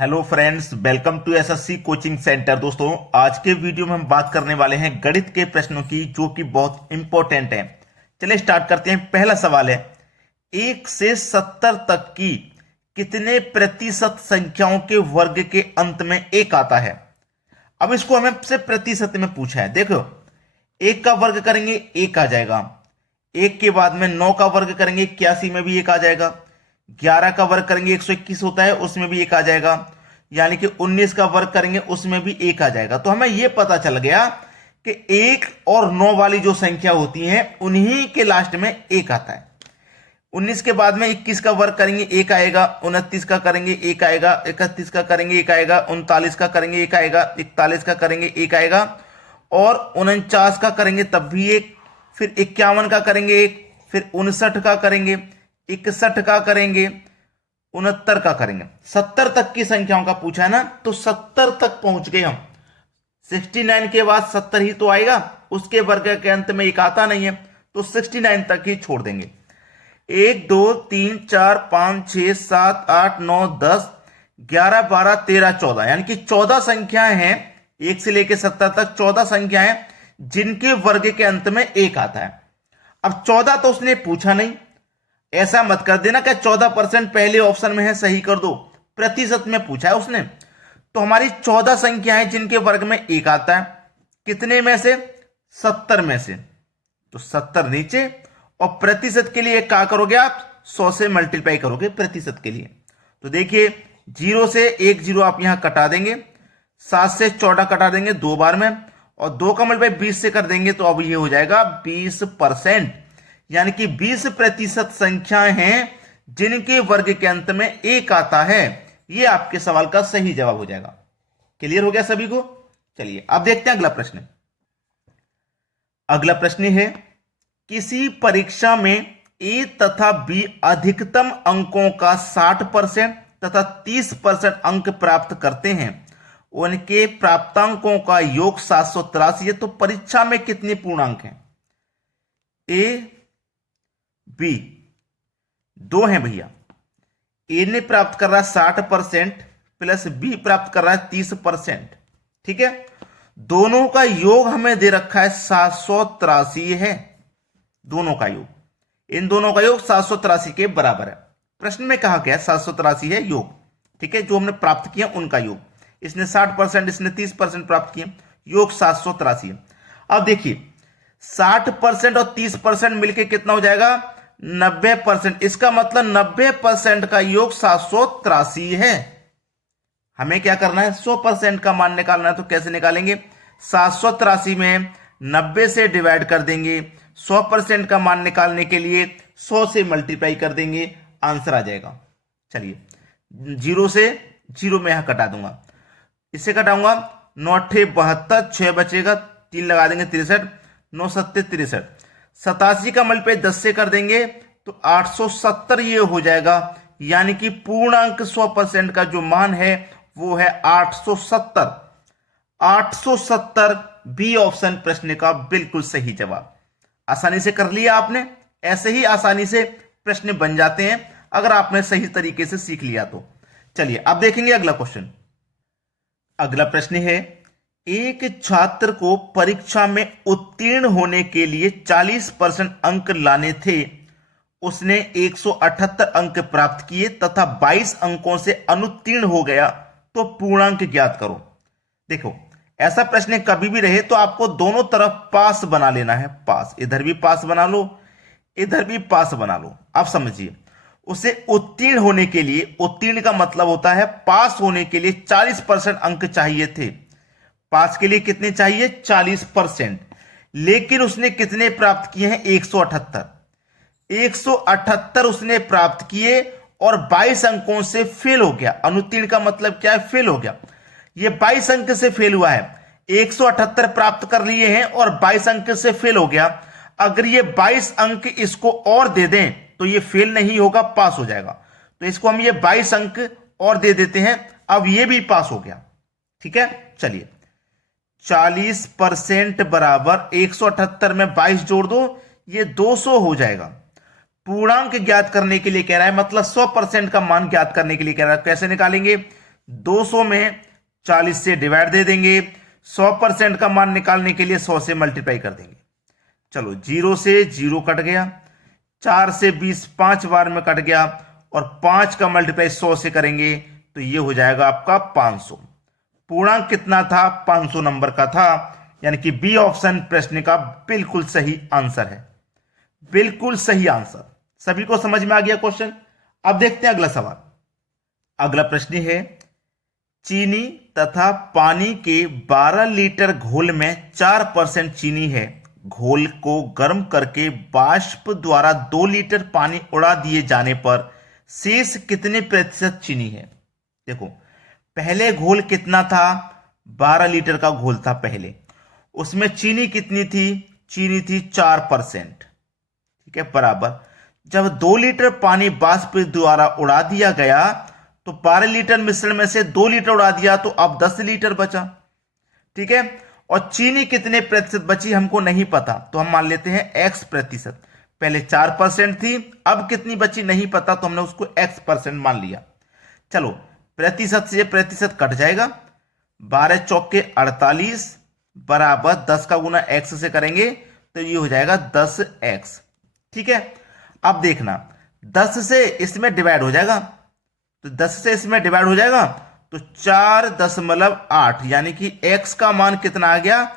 Hello friends, welcome to SSC coaching centre. दोस्तों, आज के वीडियो में हम बात करने वाले हैं गणित के प्रश्नों की, जो कि बहुत इंपॉर्टेंट है। चलिए स्टार्ट करते हैं। पहला सवाल है, 1 से 70 तक की कितने प्रतिशत संख्याओं के वर्ग के अंत में 1 आता है। अब इसको हमें से प्रतिशत में पूछा है। देखो, 1 का वर्ग करेंगे 1 आ जाएगा, 1 के बाद में 9 का वर्ग करेंगे 81 में भी 1 आ जाएगा, 11 का वर्ग करेंगे 121 होता है, उसमें भी 1 आ जाएगा, यानी कि 19 का वर्ग करेंगे उसमें भी 1 आ जाएगा। तो हमें यह पता चल गया कि 1 और 9 वाली जो संख्या होती है उन्हीं के लास्ट में 1 आता है। 19 के बाद में 21 का वर्ग करेंगे 1 आएगा, 29 का करेंगे 1 आएगा, 31 का करेंगे 1 आएगा, 39 का करेंगे 1 आएगा, 41 का करेंगे 1 आएगा, और 49 का करेंगे तब भी 1, फिर 51 का करेंगे 1, फिर 59 का करेंगे, 61 का करेंगे, 69 का करेंगे। 70 तक की संख्याओं का पूछा है ना, तो 70 तक पहुंच गए हम। 69 के बाद 70 ही तो आएगा, उसके वर्ग के अंत में 1 आता नहीं है, तो 69 तक ही छोड़ देंगे। 1 2 3 4 5 6 7 8 9 10 11 12 13 14, यानी कि 14 संख्याएं हैं। 1 से लेकर 70 तक 14 संख्याएं जिनके वर्ग के अंत में 1 आता है। अब 14 तो उसने पूछा नहीं, ऐसा मत कर देना कि 14% पहले ऑप्शन में है, सही कर दो। प्रतिशत में पूछा है उसने, तो हमारी 14 संख्याएं जिनके वर्ग में 1 आता है, कितने में से? 70 में से। तो 70 नीचे, और प्रतिशत के लिए क्या करोगे आप? 100 से मल्टीप्लाई करोगे प्रतिशत के लिए। तो देखिए, 0 से 1 0 आप यहां कटा देंगे, 7 से 14 कटा देंगे 2 बार में, और 2 का मल्टीप्लाई 20 से कर देंगे, तो अब ये हो जाएगा 20%, यानी कि 20% संख्याएं हैं जिनके वर्ग के अंत में 1 आता है। यह आपके सवाल का सही जवाब हो जाएगा। क्लियर हो गया सभी को? चलिए अब देखते हैं अगला प्रश्न। अगला प्रश्न है, किसी परीक्षा में ए तथा बी अधिकतम अंकों का 60% तथा 30% अंक प्राप्त करते हैं, उनके प्राप्तांकों का योग 783 है, तो परीक्षा में कितने पूर्णांक हैं? ए बी 2 हैं भैया। ए ने प्राप्त कर रहा है 60% प्लस बी प्राप्त कर रहा है 30%। ठीक है, दोनों का योग हमें दे रखा है 783 है। दोनों का योग, इन दोनों का योग 783 के बराबर है। प्रश्न में कहा गया 783 है योग। ठीक है, जो हमने प्राप्त किया उनका योग, इसने 60%, इसने 30% प्राप्त किए, योग 783 है। अब देखिए, 60% और 30% मिलके कितना हो जाएगा? 90%। इसका मतलब 90% का योग 783 है। हमें क्या करना है? 100% का मान निकालना है। तो कैसे निकालेंगे? 783 में 90 से डिवाइड कर देंगे, 100% का मान निकालने के लिए 100 से मल्टीप्लाई कर देंगे, आंसर आ जाएगा। चलिए, 0 से 0 में यहां कटा दूंगा, इससे कटाऊंगा 9 8 72, 6 बचेगा, 3 लगा देंगे 63, 9 7 63, 87 का मल्टीप्लाई 10 से कर देंगे तो 870 ये हो जाएगा, यानी कि पूर्णांक 100% का जो मान है वो है 870। 870 बी ऑप्शन प्रश्न का बिल्कुल सही जवाब। आसानी से कर लिया आपने। ऐसे ही आसानी से प्रश्न बन जाते हैं अगर आपने सही तरीके से सीख लिया तो। चलिए अब देखेंगे अगला क्वेश्चन। अगला प्रश्न है, एक छात्र को परीक्षा में उत्तीर्ण होने के लिए 40% अंक लाने थे। उसने 178 अंक प्राप्त किए तथा 22 अंकों से अनुत्तीर्ण हो गया, तो पूर्णांक ज्ञात करो। देखो, ऐसा प्रश्न कभी भी रहे तो आपको दोनों तरफ पास बना लेना है। पास, इधर भी पास बना लो, इधर भी पास बना लो। आप समझिए, उसे उत्तीर्ण होने के लिए, उत्तीर्ण का मतलब होता है पास होने के लिए 40% अंक चाहिए थे। पास के लिए कितने चाहिए? 40%। लेकिन उसने कितने प्राप्त किए हैं? 178। 178 उसने प्राप्त किए और 22 अंकों से फेल हो गया। अनुत्तीर्ण का मतलब क्या है? फेल हो गया। ये 22 अंक से फेल हुआ है। 178 प्राप्त कर लिए हैं और 22 अंक से फेल हो गया। अगर ये 22 अंक इसको और दे दें तो ये फेल नहीं होगा, पास हो जाएगा। तो इसको हम ये 22 अंक और दे देते हैं, अब ये भी पास हो गया। ठीक है, चलिए, 40% बराबर 178 में 22 जोड़ दो, ये 200 हो जाएगा। पूर्णांक ज्ञात करने के लिए कह रहा है, मतलब 100% का मान ज्ञात करने के लिए कह रहा है। कैसे निकालेंगे? 200 में 40 से डिवाइड दे देंगे, 100% का मान निकालने के लिए 100 से मल्टीप्लाई कर देंगे। चलो 0 से 0 कट गया, 4 से 20 5 बार में कट गया, और 5 का मल्टीप्लाई 100 से करेंगे तो ये हो जाएगा आपका 500। पूर्णांक कितना था? 500 नंबर का था, यानी कि बी ऑप्शन प्रश्न का बिल्कुल सही आंसर है, बिल्कुल सही आंसर। सभी को समझ में आ गया क्वेश्चन? अब देखते हैं अगला सवाल। अगला प्रश्न है, चीनी तथा पानी के 12 लीटर घोल में 4% चीनी है। घोल को गर्म करके वाष्प द्वारा 2 लीटर पानी उड़ा दिए जाने पर शेष कितने प्रतिशत चीनी है? देखो, पहले घोल कितना था? 12 लीटर का घोल था पहले, उसमें चीनी कितनी थी? चीनी थी 4%। ठीक है, बराबर जब 2 लीटर पानी वाष्प द्वारा उड़ा दिया गया तो 12 लीटर मिश्रण में से 2 लीटर उड़ा दिया, तो अब 10 लीटर बचा। ठीक है, और चीनी कितने प्रतिशत बची हमको नहीं पता, तो हम मान लेते हैं x प्रतिशत। पहले 4% थी, अब कितनी बची नहीं पता, तो हमने उसको x% मान लिया। चलो, प्रतिशत से प्रतिशत कट जाएगा, 12 चौके 48 बराबर 10 का गुना x से करेंगे तो ये हो जाएगा 10x। ठीक है, अब देखना 10 से इसमें डिवाइड हो जाएगा, तो 10 से इसमें डिवाइड हो जाएगा तो 4.8, यानी कि x का मान कितना आ गया?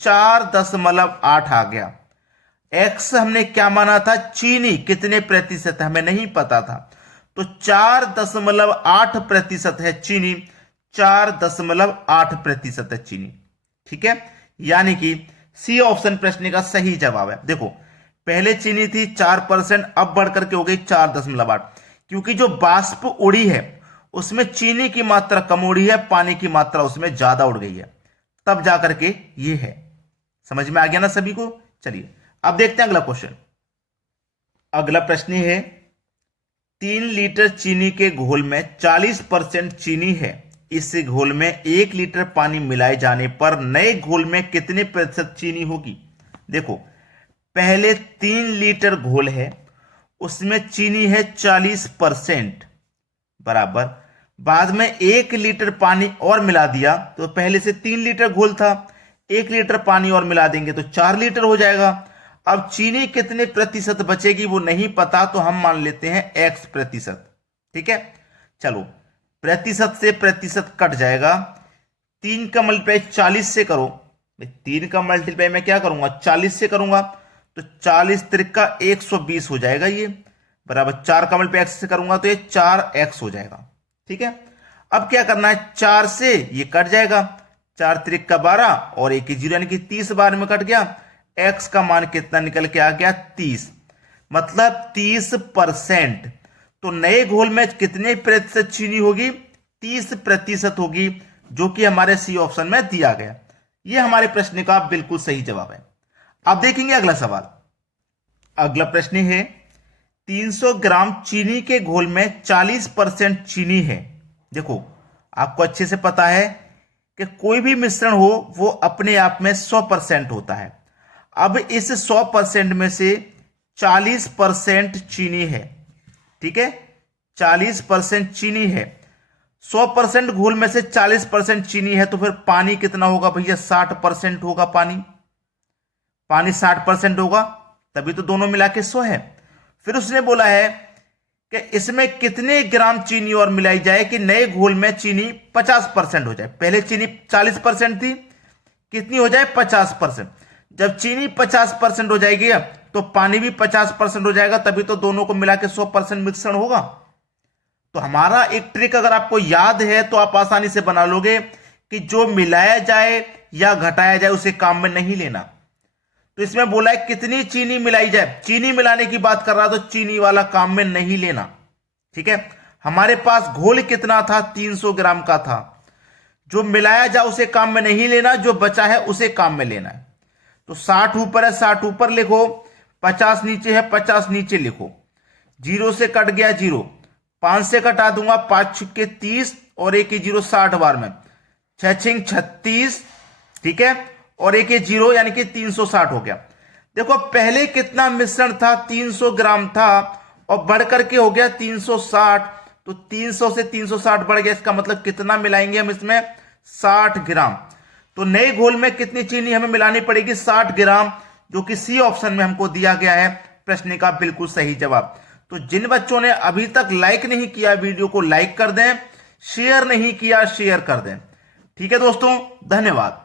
4.8 आ गया। x हमने क्या माना था? चीनी कितने प्रतिशत है हमें नहीं पता था, तो 4.8% है चीनी, 4.8% है चीनी। ठीक है, यानी कि सी ऑप्शन प्रश्न का सही जवाब है। देखो, पहले चीनी थी 4%, अब बढ़कर के हो गई 4.8, क्योंकि जो वाष्प उड़ी है उसमें चीनी की मात्रा कम उड़ी है, पानी की मात्रा उसमें ज्यादा उड़ गई है, तब जाकर के ये है। समझ में आ गया ना सभी को? चलिए अब देखते हैं अगला क्वेश्चन। अगला प्रश्न है, 3 लीटर चीनी के घोल में 40% चीनी है। इस घोल में 1 लीटर पानी मिलाए जाने पर नए घोल में कितने प्रतिशत चीनी होगी? देखो, पहले 3 लीटर घोल है, उसमें चीनी है 40% बराबर, बाद में 1 लीटर पानी और मिला दिया, तो पहले से 3 लीटर घोल था, 1 लीटर पानी और मिला देंगे तो 4 लीटर हो जाएगा। अब चीनी कितने प्रतिशत बचेगी वो नहीं पता, तो हम मान लेते हैं x%। ठीक है, चलो प्रतिशत से प्रतिशत कट जाएगा, 3 का मल्टीप्लाई 40 से करो, 3 का मल्टीप्लाई मैं क्या करूंगा? 40 से करूंगा, तो 40 त्रिका 120 हो जाएगा ये, बराबर 4 का मल्टीप्लाई x से करूंगा तो ये 4x हो जाएगा। ठीक है, अब क्या करना है? 4 से ये कट जाएगा, 4 त्रिका 12 और 1 0, यानी कि 30 बार में कट गया। x का मान कितना निकल के आ गया? 30, मतलब 30%। तो नए घोल में कितने प्रतिशत चीनी होगी? 30% होगी, जो कि हमारे सी ऑप्शन में दिया गया। यह हमारे प्रश्न का बिल्कुल सही जवाब है। अब देखेंगे अगला सवाल। अगला प्रश्न है, 300 ग्राम चीनी के घोल में 40% चीनी है। देखो, आपको अच्छे से पता है कि कोई भी मिश्रण हो वो अपने आप में 100% होता है। अब इस 100% में से 40% चीनी है। ठीक है, 40% चीनी है, 100% घोल में से 40% चीनी है, तो फिर पानी कितना होगा भैया? 60% होगा। पानी 60% होगा, तभी तो दोनों मिला के 100 है। फिर उसने बोला है कि इसमें कितने ग्राम चीनी और मिलाई जाए कि नए घोल में चीनी 50% हो जाए। पहले चीनी 40% थी, कितनी हो जाए? 50%। जब चीनी 50% हो जाएगी तो पानी भी 50% हो जाएगा, तभी तो दोनों को मिला के 100% मिश्रण होगा। तो हमारा एक ट्रिक अगर आपको याद है तो आप आसानी से बना लोगे कि जो मिलाया जाए या घटाया जाए उसे काम में नहीं लेना। तो इसमें बोला है कितनी चीनी मिलाई जाए, चीनी मिलाने की बात कर रहा, तो चीनी वाला काम में नहीं लेना। ठीक है, हमारे पास घोल कितना था? 300 ग्राम का था। जो मिलाया जाए उसे काम में नहीं लेना, जो बचा है उसे काम में लेना है। तो 60 ऊपर है, 60 ऊपर लिखो, 50 नीचे है, 50 नीचे लिखो। 0 से कट गया 0, 5 से कटा दूंगा, 5 छक्के 30 और 1 0 60 बार में, 6 6 36। ठीक है, और 1 0 यानी कि 360 हो गया। देखो, पहले कितना मिश्रण था? 300 ग्राम था और बढ़ करके हो गया 360, तो 300 से 360 बढ़ गया, इसका मतलब कितना मिलाएंगे हम इसमें? 60 ग्राम। तो नए घोल में कितनी चीनी हमें मिलानी पड़ेगी? 60 ग्राम, जो कि सी ऑप्शन में हमको दिया गया है प्रश्न का बिल्कुल सही जवाब। तो जिन बच्चों ने अभी तक लाइक नहीं किया वीडियो को लाइक कर दें, शेयर नहीं किया शेयर कर दें। ठीक है दोस्तों, धन्यवाद।